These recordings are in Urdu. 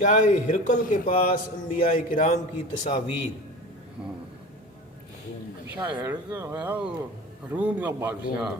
بادشاہ ہرقل کے پاس انبیاء کرام کی تصاویر. شاعر ہے روم کا بادشاہ.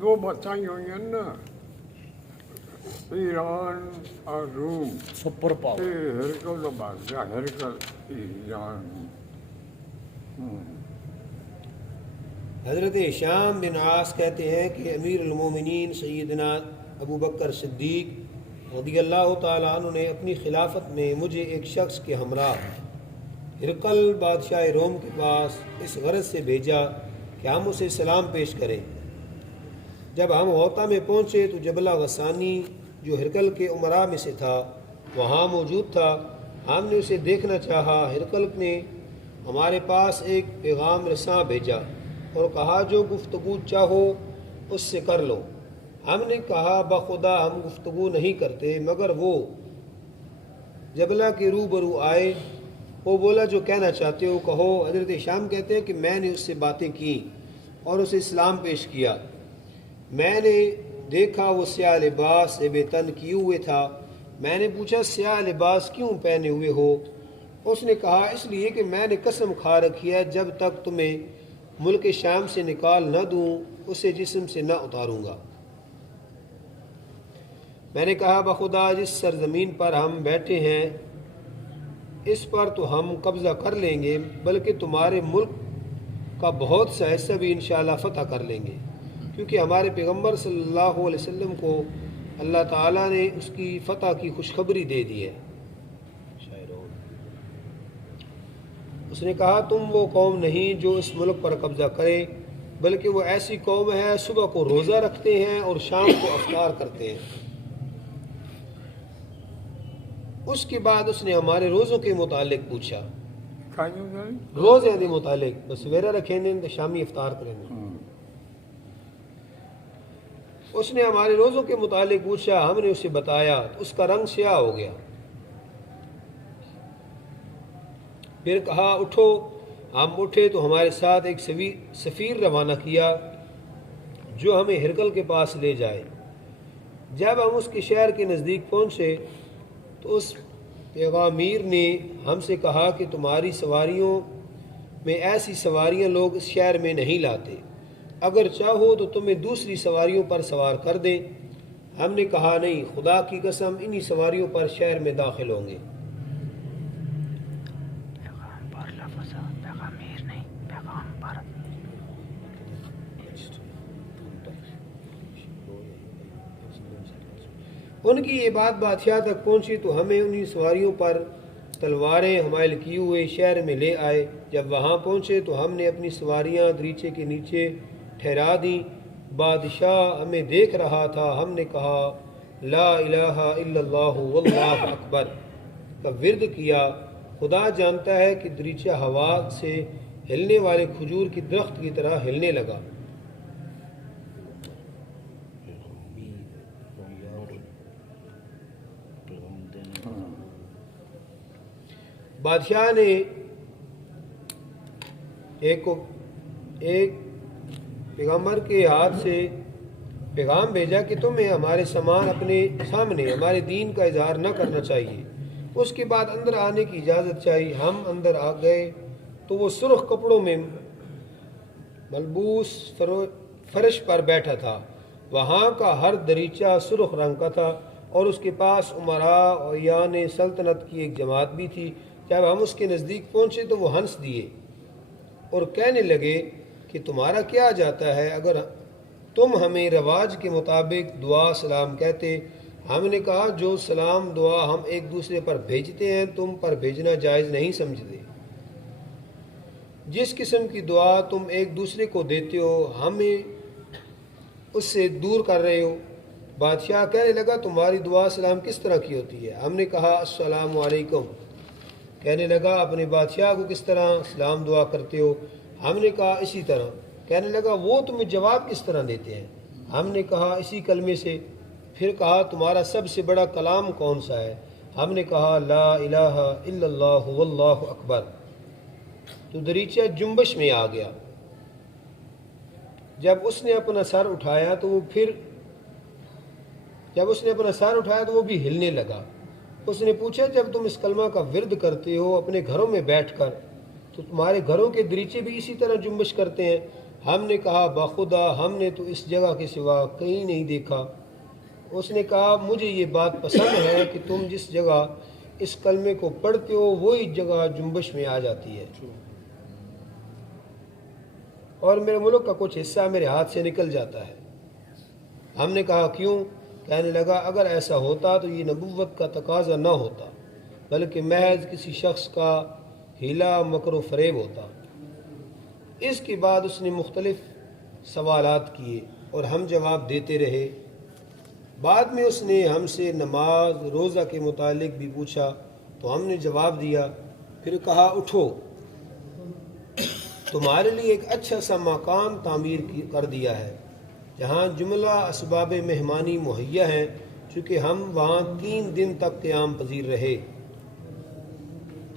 دو بادشاہیں ہوئی ہیں نا، ایران اور روم. Super power. ہرقل کا بادشاہ، ہرقل ایران. حضرت ہشام بن عاص کہتے ہیں کہ امیر المومنین سیدنا ابو بکر صدیق رضی اللہ تعالیٰ عنہ نے اپنی خلافت میں مجھے ایک شخص کے ہمراہ ہرقل بادشاہ روم کے پاس اس غرض سے بھیجا کہ ہم اسے سلام پیش کریں. جب ہم ہوتا میں پہنچے تو جبلہ غسانی جو ہرقل کے امراء میں سے تھا وہاں موجود تھا. ہم نے اسے دیکھنا چاہا. ہرقل نے ہمارے پاس ایک پیغام رساں بھیجا اور کہا جو گفتگو چاہو اس سے کر لو. ہم نے کہا بخدا ہم گفتگو نہیں کرتے. مگر وہ جبلہ کے روبرو آئے. وہ بولا جو کہنا چاہتے ہو کہو. حضرت ہشام کہتے ہیں کہ میں نے اس سے باتیں کی اور اسے اسلام پیش کیا. میں نے دیکھا وہ سیاہ لباس سے بے تن کیے ہوئے تھا. میں نے پوچھا سیاہ لباس کیوں پہنے ہوئے ہو؟ اس نے کہا اس لیے کہ میں نے قسم کھا رکھی ہے جب تک تمہیں ملک شام سے نکال نہ دوں اسے جسم سے نہ اتاروں گا. میں نے کہا بخدا جس سرزمین پر ہم بیٹھے ہیں اس پر تو ہم قبضہ کر لیں گے، بلکہ تمہارے ملک کا بہت سا حصہ بھی انشاءاللہ فتح کر لیں گے، کیونکہ ہمارے پیغمبر صلی اللہ علیہ وسلم کو اللہ تعالیٰ نے اس کی فتح کی خوشخبری دے دی ہے. اس نے کہا تم وہ قوم نہیں جو اس ملک پر قبضہ کرے، بلکہ وہ ایسی قوم ہے صبح کو روزہ رکھتے ہیں اور شام کو افطار کرتے ہیں. اس کے بعد اس نے ہمارے روزوں کے متعلق پوچھا. روزے کے متعلق بس سویرا رکھیں دیں تو شامی افطار کریں دیں. اس نے ہمارے روزوں کے متعلق پوچھا. ہم نے اسے بتایا. اس کا رنگ سیاہ ہو گیا. پھر کہا اٹھو. ہم اٹھے تو ہمارے ساتھ ایک سفیر روانہ کیا جو ہمیں ہرقل کے پاس لے جائے. جب ہم اس کے شہر کے نزدیک پہنچے تو اس پیغامیر نے ہم سے کہا کہ تمہاری سواریوں میں ایسی سواریاں لوگ اس شہر میں نہیں لاتے. اگر چاہو تو تمہیں دوسری سواریوں پر سوار کر دیں. ہم نے کہا نہیں، خدا کی قسم انہی سواریوں پر شہر میں داخل ہوں گے. ان کی یہ بات بادشاہ تک پہنچی تو ہمیں انہی سواریوں پر تلواریں حمائل کیے ہوئے شہر میں لے آئے. جب وہاں پہنچے تو ہم نے اپنی سواریاں دریچے کے نیچے ٹھہرا دیں. بادشاہ ہمیں دیکھ رہا تھا. ہم نے کہا لا الہ الا اللہ واللہ اکبر کا ورد کیا. خدا جانتا ہے کہ دریچہ ہوا سے ہلنے والے کھجور کی درخت کی طرح ہلنے لگا. بادشاہ نے ایک پیغمبر کے ہاتھ سے پیغام بھیجا کہ تمہیں ہمارے سامان اپنے سامنے ہمارے دین کا اظہار نہ کرنا چاہیے. اس کے بعد اندر آنے کی اجازت چاہیے. ہم اندر آ گئے تو وہ سرخ کپڑوں میں ملبوس فرش پر بیٹھا تھا. وہاں کا ہر دریچہ سرخ رنگ کا تھا اور اس کے پاس عمراء اور یان سلطنت کی ایک جماعت بھی تھی. جب ہم اس کے نزدیک پہنچے تو وہ ہنس دیے اور کہنے لگے کہ تمہارا کیا جاتا ہے اگر تم ہمیں رواج کے مطابق دعا سلام کہتے. ہم نے کہا جو سلام دعا ہم ایک دوسرے پر بھیجتے ہیں تم پر بھیجنا جائز نہیں سمجھتے. جس قسم کی دعا تم ایک دوسرے کو دیتے ہو ہمیں اس سے دور کر رہے ہو. بادشاہ کہنے لگا تمہاری دعا سلام کس طرح کی ہوتی ہے؟ ہم نے کہا السلام علیکم. کہنے لگا اپنے بادشاہ کو کس طرح سلام دعا کرتے ہو؟ ہم نے کہا اسی طرح. کہنے لگا وہ تمہیں جواب کس طرح دیتے ہیں؟ ہم نے کہا اسی کلمے سے. پھر کہا تمہارا سب سے بڑا کلام کون سا ہے؟ ہم نے کہا لا الہ الا اللہ واللہ اکبر. تو دریچہ جنبش میں آ گیا. جب اس نے اپنا سر اٹھایا تو وہ بھی ہلنے لگا. اس نے پوچھا جب تم اس کلمہ کا ورد کرتے ہو اپنے گھروں میں بیٹھ کر تو تمہارے گھروں کے دریچے بھی اسی طرح جنبش کرتے ہیں؟ ہم نے کہا بخدا ہم نے تو اس جگہ کے سوا کہیں نہیں دیکھا۔ اس نے کہا مجھے یہ بات پسند ہے کہ تم جس جگہ اس کلمے کو پڑھتے ہو وہی جگہ جنبش میں آ جاتی ہے، اور میرے ملک کا کچھ حصہ میرے ہاتھ سے نکل جاتا ہے۔ ہم نے کہا کیوں؟ کہنے لگا اگر ایسا ہوتا تو یہ نبوت کا تقاضا نہ ہوتا بلکہ محض کسی شخص کا ہیلا مکر و فریب ہوتا۔ اس کے بعد اس نے مختلف سوالات کیے اور ہم جواب دیتے رہے۔ بعد میں اس نے ہم سے نماز روزہ کے متعلق بھی پوچھا تو ہم نے جواب دیا۔ پھر کہا اٹھو، تمہارے لیے ایک اچھا سا مکان تعمیر کر دیا ہے جہاں جملہ اسباب مہمانی مہیا ہیں، چونکہ ہم وہاں 3 دن تک قیام پذیر رہے۔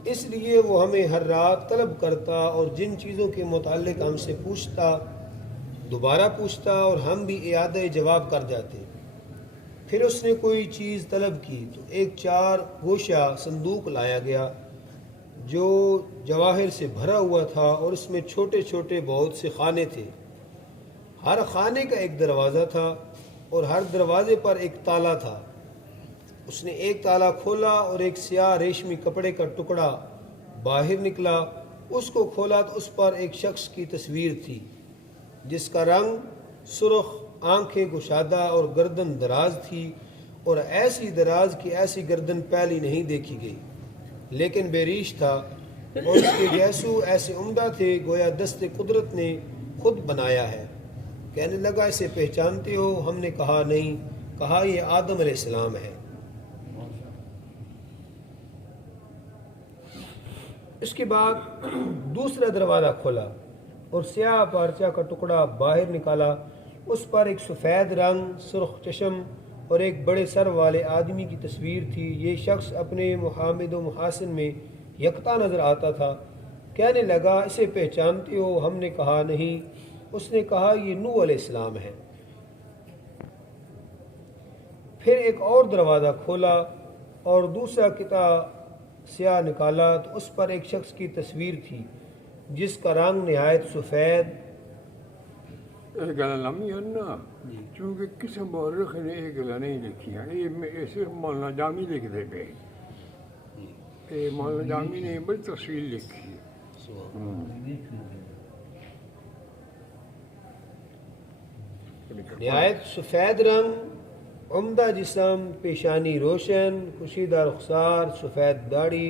اس لیے وہ ہمیں ہر رات طلب کرتا اور جن چیزوں کے متعلق ہم سے پوچھتا دوبارہ پوچھتا اور ہم بھی اعادہ جواب کر جاتے۔ پھر اس نے کوئی چیز طلب کی تو ایک 4 گوشہ صندوق لایا گیا جو جواہر سے بھرا ہوا تھا اور اس میں چھوٹے چھوٹے بہت سے خانے تھے۔ ہر خانے کا ایک دروازہ تھا اور ہر دروازے پر ایک تالا تھا۔ اس نے ایک تالا کھولا اور ایک سیاہ ریشمی کپڑے کا ٹکڑا باہر نکلا۔ اس کو کھولا تو اس پر ایک شخص کی تصویر تھی جس کا رنگ سرخ، آنکھیں گشادہ اور گردن دراز تھی، اور ایسی دراز کی ایسی گردن پہلی نہیں دیکھی گئی، لیکن بے ریش تھا، اور اس کے گیسو ایسے عمدہ تھے گویا دست قدرت نے خود بنایا ہے۔ کہنے لگا اسے پہچانتے ہو؟ ہم نے کہا نہیں۔ کہا یہ آدم علیہ السلام ہے۔ اس کے بعد دوسرا دروازہ کھولا اور سیاہ پارچہ کا ٹکڑا باہر نکالا۔ اس پر ایک سفید رنگ، سرخ چشم اور ایک بڑے سر والے آدمی کی تصویر تھی۔ یہ شخص اپنے محامد و محاسن میں یکتا نظر آتا تھا۔ کہنے لگا اسے پہچانتے ہو؟ ہم نے کہا نہیں۔ اس نے کہا یہ نوح علیہ السلام ہے۔ پھر ایک اور دروازہ کھولا اور دوسرا قطعہ سیاہ نکالا تو اس پر ایک شخص کی تصویر تھی جس کا رنگ نہایت سفید۔ یہ گلا لمبی ہے نا، چونکہ کسی مورخ نے یہ گلا نہیں لکھی ہے، یہ صرف مولانا جامی لکھتے پہ، یہ مولانا جامی نے بڑی تصویر لکھی ہے۔ نہایت سفید رنگ، عمدہ جسم، پیشانی روشن، کشیدہ رخسار، سفید داڑھی،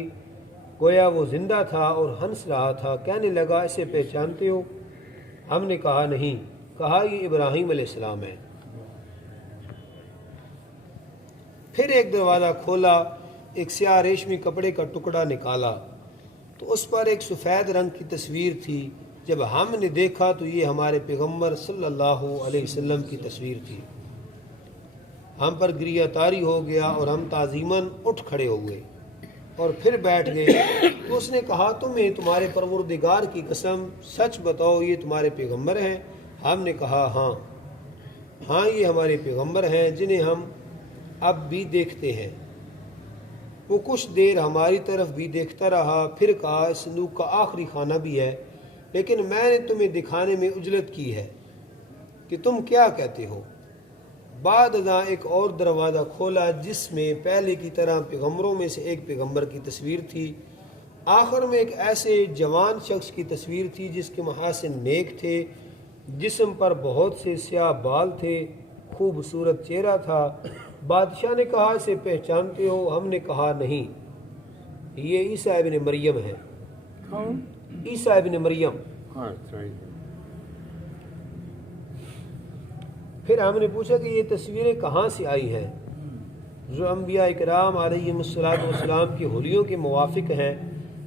گویا وہ زندہ تھا اور ہنس رہا تھا۔ کہنے لگا اسے پہچانتے ہو؟ ہم نے کہا نہیں۔ کہا یہ ابراہیم علیہ السلام ہے۔ پھر ایک دروازہ کھولا، ایک سیاہ ریشمی کپڑے کا ٹکڑا نکالا تو اس پر ایک سفید رنگ کی تصویر تھی۔ جب ہم نے دیکھا تو یہ ہمارے پیغمبر صلی اللہ علیہ وسلم کی تصویر تھی۔ ہم پر گریہ طاری ہو گیا اور ہم تعظیماً اٹھ کھڑے ہوئے اور پھر بیٹھ گئے۔ تو اس نے کہا تمہیں تمہارے پروردگار کی قسم سچ بتاؤ یہ تمہارے پیغمبر ہیں؟ ہم نے کہا ہاں یہ ہمارے پیغمبر ہیں جنہیں ہم اب بھی دیکھتے ہیں۔ وہ کچھ دیر ہماری طرف بھی دیکھتا رہا، پھر کہا اس صندوق کا آخری خانہ بھی ہے، لیکن میں نے تمہیں دکھانے میں عجلت کی ہے کہ تم کیا کہتے ہو۔ بعد ازاں ایک اور دروازہ کھولا جس میں پہلے کی طرح پیغمبروں میں سے ایک پیغمبر کی تصویر تھی۔ آخر میں ایک ایسے جوان شخص کی تصویر تھی جس کے محاسن نیک تھے، جسم پر بہت سے سیاہ بال تھے، خوبصورت چہرہ تھا۔ بادشاہ نے کہا اسے پہچانتے ہو؟ ہم نے کہا نہیں۔ یہ عیسیٰ ابن مریم ہے۔ عیسیٰ ابن مریم۔ پھر ہم نے پوچھا کہ یہ تصویریں کہاں سے آئی ہیں جو انبیاء اکرام علیہم السلام کی حلیوں کے موافق ہیں،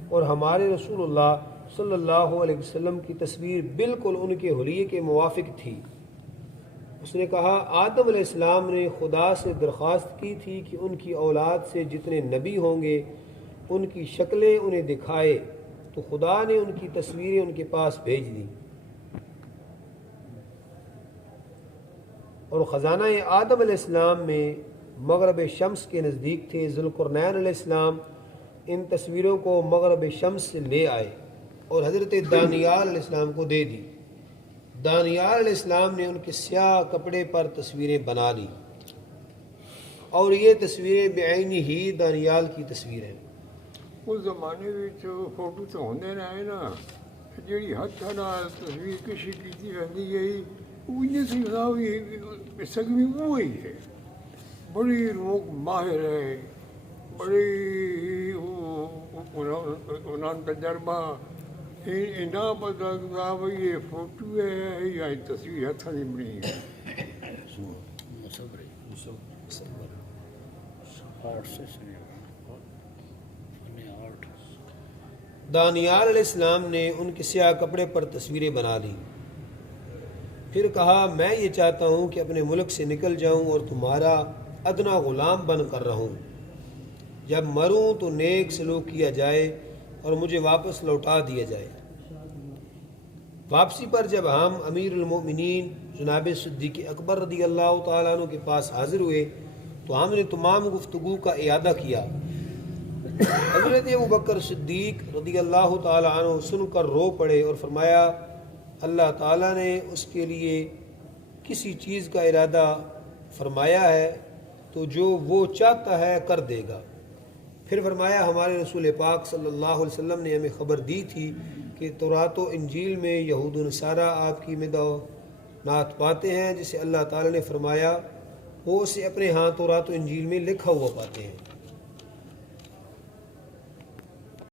اور ہمارے رسول اللہ صلی اللہ علیہ وسلم کی تصویر بالکل ان کے حلیے کے موافق تھی۔ اس نے کہا آدم علیہ السلام نے خدا سے درخواست کی تھی کہ ان کی اولاد سے جتنے نبی ہوں گے ان کی شکلیں انہیں دکھائے، تو خدا نے ان کی تصویریں ان کے پاس بھیج دیں، اور خزانہ آدم علیہ السلام میں مغرب شمس کے نزدیک تھے۔ ذوالقرنین علیہ السلام ان تصویروں کو مغرب شمس سے لے آئے اور حضرت دانیال علیہ السلام کو دے دی۔ دانیال علیہ السلام نے ان کے سیاہ کپڑے پر تصویریں بنا لی، اور یہ تصویریں بعینی ہی دانیال کی تصویر ہیں۔ اس زمانے میں فوٹو تو ہوندے نہ ہے نا، جیڑی ہاتھ نال تصویر کشی کیتی رہندی ہے وہ سگمی وہی ہے، بڑی لوگ ماہر ہے، بڑی انہاں تجربہ اینا پتہ کہ بھئی یہ فوٹو ہے یا تصویر ہاتھ دی بنی ہے۔ دانیال علیہ السلام نے ان کے سیاہ کپڑے پر تصویریں بنا لی، پھر کہا میں یہ چاہتا ہوں کہ اپنے ملک سے نکل جاؤں اور تمہارا ادنا غلام بن کر رہوں، جب مروں تو نیک سلوک کیا جائے اور مجھے واپس لوٹا دیا جائے۔ واپسی پر جب ہم امیر المومنین جناب صدیق اکبر رضی اللہ تعالیٰ عنہ کے پاس حاضر ہوئے تو ہم نے تمام گفتگو کا اعادہ کیا۔ حضرت ابوبکر صدیق رضی اللہ تعالیٰ عنہ سن کر رو پڑے اور فرمایا اللہ تعالیٰ نے اس کے لیے کسی چیز کا ارادہ فرمایا ہے تو جو وہ چاہتا ہے کر دے گا۔ پھر فرمایا ہمارے رسول پاک صلی اللہ علیہ وسلم نے ہمیں خبر دی تھی کہ تورات و انجیل میں یہود و نصارہ آپ کی مدح و نعت پاتے ہیں، جسے اللہ تعالیٰ نے فرمایا وہ اسے اپنے ہاں تورات و انجیل میں لکھا ہوا پاتے ہیں۔